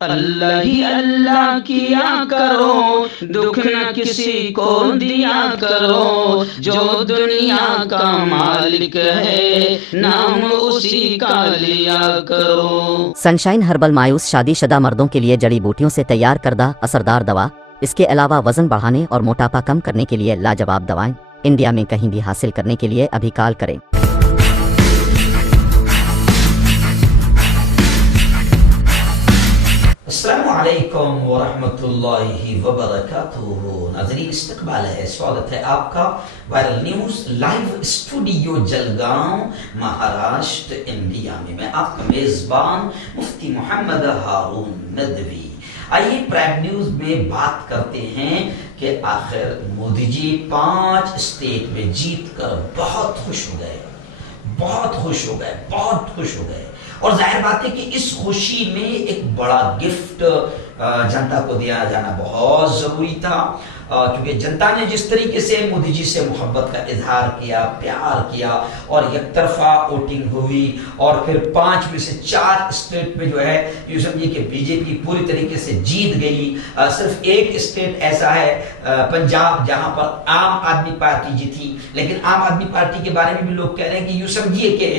अल्लाह ही अल्लाह किया करो, दुख न किसी को दिया करो, जो दुनिया का मालिक है नाम उसी का लिया करो। सनशाइन हर्बल मायूस शादीशुदा मर्दों के लिए जड़ी बूटियों से तैयार करदा असरदार दवा। इसके अलावा वजन बढ़ाने और मोटापा कम करने के लिए लाजवाब दवाएं इंडिया में कहीं भी हासिल करने के लिए अभी कॉल करें। अस्सलामु अलैकुम वरहमतुल्लाहि वबरकातुहू। नाज़रीन, इस्तकबाल है, स्वागत है आपका viral news live studio Jalgaon, Maharashtra, India में। मैं आपका मेज़बान मुफ्ती मोहम्मद हारून नदवी। आइए प्राइम न्यूज़ में बात करते हैं कि आखिर मोदी जी 5 स्टेट में जीत कर बहुत खुश हो गए, बहुत खुश हो गए, बहुत खुश हो गए। और जाहिर बात है कि इस खुशी में एक बड़ा गिफ्ट जनता को दिया जाना बहुत जरूरी था, क्योंकि जनता ने जिस तरीके से मोदी जी से मोहब्बत का इजहार किया, प्यार किया और एक तरफा वोटिंग हुई और फिर 5 में से 4 स्टेट में जो है ये समझिए कि बीजेपी पूरी तरीके से जीत गई। सिर्फ एक स्टेट ऐसा है पंजाब, जहां पर आम आदमी पार्टी जीती। लेकिन आम आदमी पार्टी के बारे में भी लोग कह रहे हैं कि यूं समझिए कि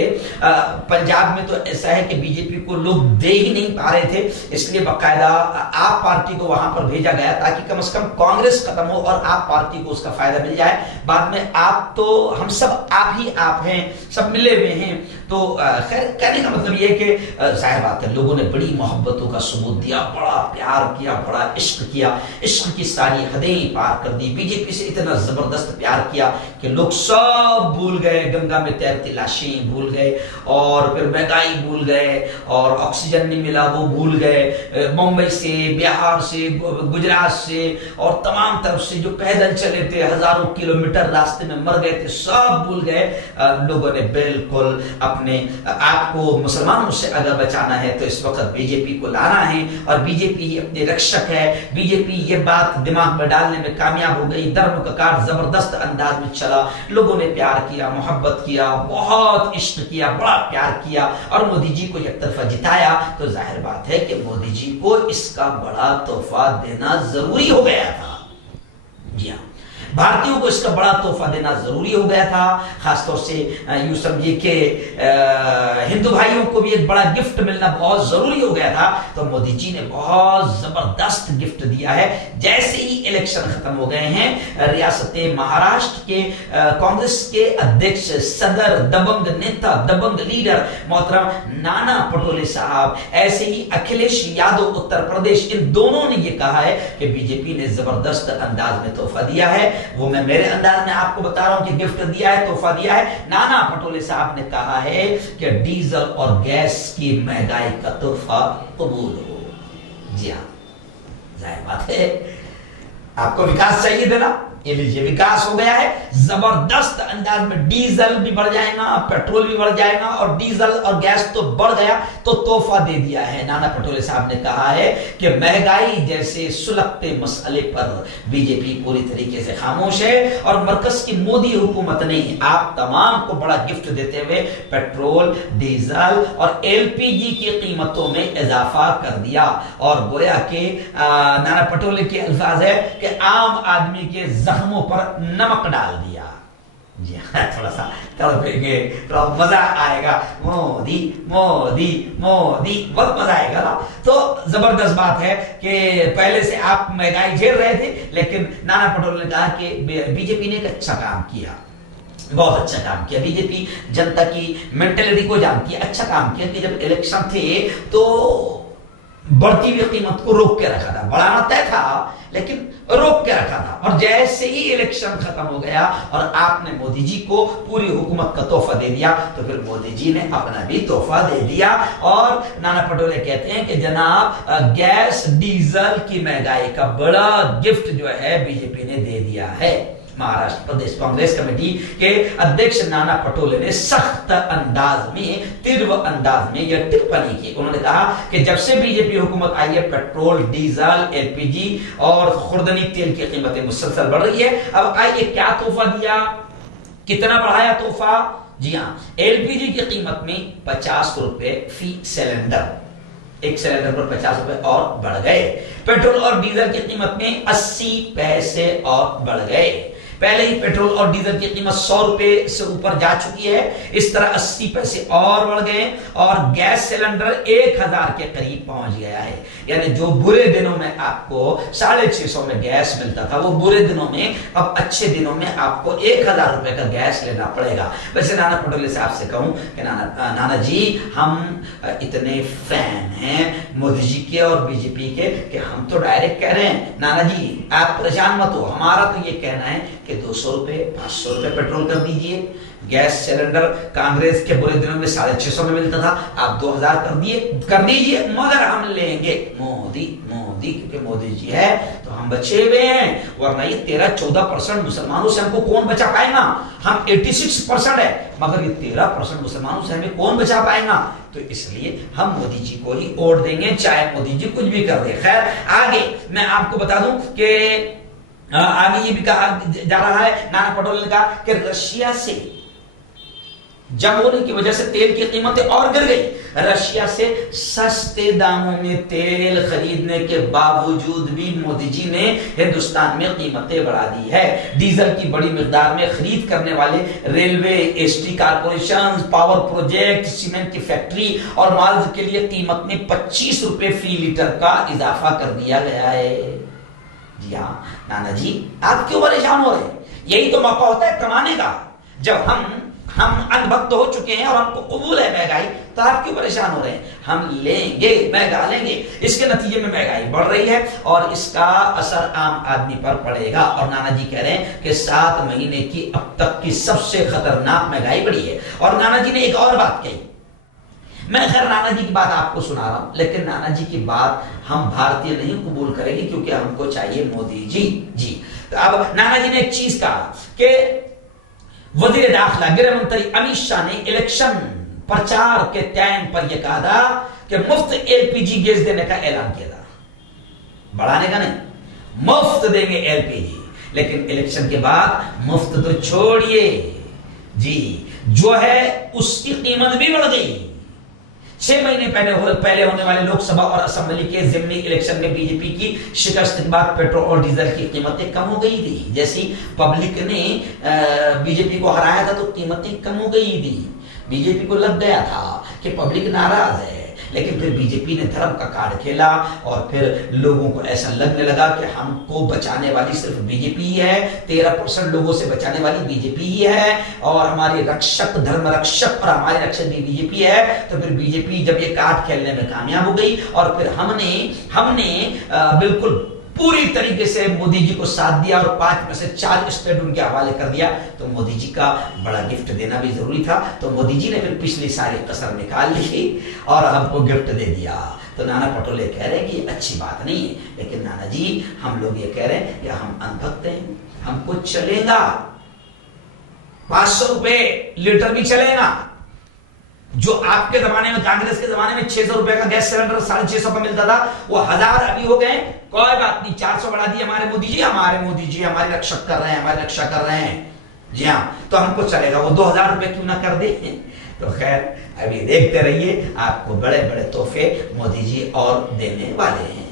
पंजाब में तो ऐसा है कि बीजेपी को लोग दे ही नहीं पा रहे थे, इसलिए बाकायदा आप पार्टी को वहां पर भेजा गया ताकि कम से कम कांग्रेस खत्म हो और आप पार्टी को उसका फायदा मिल जाए। बाद में आप तो हम सब आप ही आप हैं, सब मिले हुए हैं। तो खैर कहने का मतलब यह कि जाहिर बात है लोगों ने बड़ी मोहब्बतों का सबूत दिया, बड़ा प्यार किया, बड़ा इश्क किया, इश्क की सारी हदें पार कर दी। बीजेपी से इतना जबरदस्त प्यार किया कि लोग सब भूल गए, गंगा में तैरती लाशें भूल गए और फिर महंगाई भूल गए और ऑक्सीजन नहीं मिला वो भूल गए। मुंबई से, बिहार से, गुजरात से और तमाम तरफ से जो पैदल चले थे, हजारों किलोमीटर रास्ते में मर गए थे, सब भूल गए। लोगों ने बिल्कुल अपने आप को, मुसलमानों से अगर बचाना है तो इस वक्त बीजेपी को लाना है और बीजेपी ही अपने रक्षक है। बीजेपी ये बात दिमाग में डालने में कामयाब हो गई। धर्म का कार्ड जबरदस्त अंदाज में चला, लोगों ने प्यार किया, मोहब्बत किया, बहुत इश्क किया, बड़ा प्यार किया और मोदी जी को एक तरफा जिताया। तो जाहिर बात है कि मोदी जी को इसका बड़ा तोहफा देना जरूरी हो गया था। जी हाँ, भारतीयों को इसका बड़ा तोहफा देना जरूरी हो गया था। खासतौर से यूं समझिए कि हिंदू भाइयों को भी एक बड़ा गिफ्ट मिलना बहुत जरूरी हो गया था। तो मोदी जी ने बहुत जबरदस्त गिफ्ट दिया है। जैसे ही इलेक्शन खत्म हो गए हैं, रियासत महाराष्ट्र के कांग्रेस के अध्यक्ष, सदर, दबंग नेता, दबंग लीडर मोहतरम नाना पटोले साहब, ऐसे ही अखिलेश यादव उत्तर प्रदेश, इन दोनों ने यह कहा है कि बीजेपी ने जबरदस्त अंदाज में तोहफा दिया है। वो मैं मेरे अंदाज में आपको बता रहा हूं कि गिफ्ट दिया है, तोहफा दिया है। नाना पटोले साहब ने कहा है कि डीजल और गैस की महंगाई का तोहफा कबूल हो। जी हां, जाहिर बात है आपको विकास चाहिए देना, ये लीजिए विकास हो गया है। जबरदस्त अंदाज में डीजल भी बढ़ जाएगा, पेट्रोल भी बढ़ जाएगा और डीजल और गैस तो बढ़ गया तो तोहफा दे दिया है। नाना पटोले साहब ने कहा है कि महंगाई जैसे सुलगते मसले पर बीजेपी पूरी तरीके से खामोश है और मरकज की मोदी हुकूमत ने आप तमाम को बड़ा गिफ्ट देते हुए पेट्रोल, डीजल और एलपीजी की कीमतों में इजाफा कर दिया। और गोया के नाना पटोले के अल्फाज है कि आम आदमी के जख्मों पर नमक डाल दिया। जी हाँ, थोड़ा सा तड़पेंगे, थोड़ा मजा आएगा। मोदी मोदी मोदी, बहुत मजा आएगा ना। तो जबरदस्त बात है कि पहले से आप महंगाई झेल रहे थे, लेकिन नाना पटोले ने कहा कि बीजेपी ने एक अच्छा काम किया, बहुत अच्छा काम किया। बीजेपी जनता की मेंटेलिटी को जानती है, अच्छा काम किया कि जब इलेक्शन थे तो बढ़ती हुई कीमत को रोक के रखा था। बढ़ाना तय था लेकिन रोक के रखा था। और जैसे ही इलेक्शन खत्म हो गया और आपने मोदी जी को पूरी हुकूमत का तोहफा दे दिया, तो फिर मोदी जी ने अपना भी तोहफा दे दिया। और नाना पटोले कहते हैं कि जनाब, गैस डीजल की महंगाई का बड़ा गिफ्ट जो है बीजेपी ने दे दिया है। महाराष्ट्र प्रदेश कांग्रेस कमेटी के अध्यक्ष नाना पटोले ने सख्त अंदाज में, तीव्र अंदाज में यह टिप्पणी की। उन्होंने कहा कि जब से बीजेपी हुकूमत आई है, पेट्रोल, डीजल, एलपीजी और खुर्दनी तेल की कीमतें मुसलसल बढ़ रही है। अब आइए क्या तोहफा दिया, कितना बढ़ाया तोहफा। जी हाँ, एलपीजी की कीमत में 50 रुपए फी सिलेंडर एक सिलेंडर पर 50 रुपए और बढ़ गए। पेट्रोल और डीजल की कीमत में 80 पैसे और बढ़ गए। पहले ही पेट्रोल और डीजल की कीमत 100 रुपए से ऊपर जा चुकी है, इस तरह 80 पैसे और बढ़ गए और गैस सिलेंडर 1000 के करीब पहुंच गया है। यानी जो बुरे दिनों में आपको 650 में गैस मिलता था, वो बुरे दिनों में अब अच्छे दिनों में आपको 1000 रुपए का गैस लेना पड़ेगा। वैसे नाना पटोले साहब से कहूं कि नाना जी, हम इतने फैन हैं मोदी जी के और बीजेपी के कि हम तो डायरेक्ट कह रहे हैं, नाना जी आप परेशान मत हो, हमारा तो ये कहना है कि 200 रुपए 500 रुपए पेट्रोल कर दीजिए। गैस सिलेंडर कांग्रेस के बुरे दिनों में 650 में मिलता था, आप 2000 कर दीजिए, मगर हम लेंगे मोदी, क्योंकि मोदी जी है तो हम बचे हुए हैं, वरना ये 13-14% मुसलमानों से हमको कौन बचा पाएगा। हम 86% है, मगर ये 13% मुसलमानों से हमें कौन बचा पाएगा। तो इसलिए हम मोदी जी को ही वोट देंगे, चाहे मोदी जी कुछ भी कर दे। खैर, आगे मैं आपको बता दूं कि आगे ये भी कहा जा रहा है, नाना पटोले ने कहा कि रशिया से जंग होने की वजह से तेल की कीमतें और गिर गई। रशिया से सस्ते दामों में तेल खरीदने के बावजूद भी मोदी जी ने हिंदुस्तान में कीमतें बढ़ा दी है। डीजल की बड़ी मिकदार में खरीद करने वाले railway, ST corporation, power project, cement की फैक्ट्री और मार्ग के लिए कीमत में 25 रुपए फी लीटर का इजाफा कर दिया गया है। जी हाँ नाना जी, आप क्यों परेशान हो रहे हैं? यही तो मौका होता है कमाने का। जब हम अंधभक्त हो चुके हैं और हमको कबूल है महंगाई, तो आप क्यों परेशान हो रहे हैं? हम लेंगे, महंगा लेंगे। इसके नतीजे में महंगाई बढ़ रही है और इसका असर आम आदमी पर पड़ेगा। और नाना जी कह रहे हैं कि 7 महीने की अब तक की सबसे खतरनाक महंगाई बढ़ी है। और नाना जी ने एक और बात कही, मैं खैर नाना जी की बात आपको सुना रहा हूं, लेकिन नाना जी की बात हम भारतीय नहीं कबूल करेंगे, क्योंकि हमको चाहिए मोदी जी। तो अब नाना जी ने एक चीज कहा कि वजीर दाखिला गृह मंत्री अमित शाह ने इलेक्शन प्रचार के टाइम पर यह कहा था कि मुफ्त एलपीजी गैस देने का ऐलान किया था। बढ़ाने का नहीं, मुफ्त देंगे एलपीजी। लेकिन इलेक्शन के बाद मुफ्त तो छोड़िए जी, जो है उसकी कीमत भी बढ़ गई। 6 महीने पहले होने वाले लोकसभा और असेंबली के जिमनी इलेक्शन में बीजेपी की शिकस्त के बाद पेट्रोल और डीजल की कीमतें कम हो गई थी। जैसी पब्लिक ने बीजेपी को हराया था तो कीमतें कम हो गई थी। बीजेपी को लग गया था कि पब्लिक नाराज है, लेकिन फिर बीजेपी ने धर्म का कार्ड खेला और फिर लोगों को ऐसा लगने लगा कि हमको बचाने वाली सिर्फ बीजेपी ही है, 13% लोगों से बचाने वाली बीजेपी ही है और हमारे रक्षक, धर्म रक्षक और हमारे रक्षक भी बीजेपी है। तो फिर बीजेपी जब ये कार्ड खेलने में कामयाब हो गई और फिर हमने बिल्कुल पूरी तरीके से मोदी जी को साथ दिया और 5 में से 4 स्टेट उनके हवाले कर दिया, तो मोदी जी का बड़ा गिफ्ट देना भी जरूरी था। तो मोदी जी ने फिर पिछली सारी कसर निकाल ली और हमको गिफ्ट दे दिया। तो नाना पटोले कह रहे हैं कि अच्छी बात नहीं है, लेकिन नाना जी हम लोग ये कह रहे हैं कि हम अनभक्त हैं, हमको चलेगा 500 रुपए लीटर भी चलेगा। जो आपके जमाने में, कांग्रेस के जमाने में 600 रुपए का गैस सिलेंडर 650 का मिलता था, वो 1000 अभी हो गए। कोई बात नहीं, 400 बढ़ा दिए हमारे मोदी जी हमारे रक्षक कर रहे हैं, हमारी रक्षा कर रहे हैं। जी हाँ, तो हमको चलेगा, वो 2000 रुपए क्यों ना कर दे। तो खैर अभी देखते रहिए, आपको बड़े बड़े तोहफे मोदी जी और देने वाले हैं।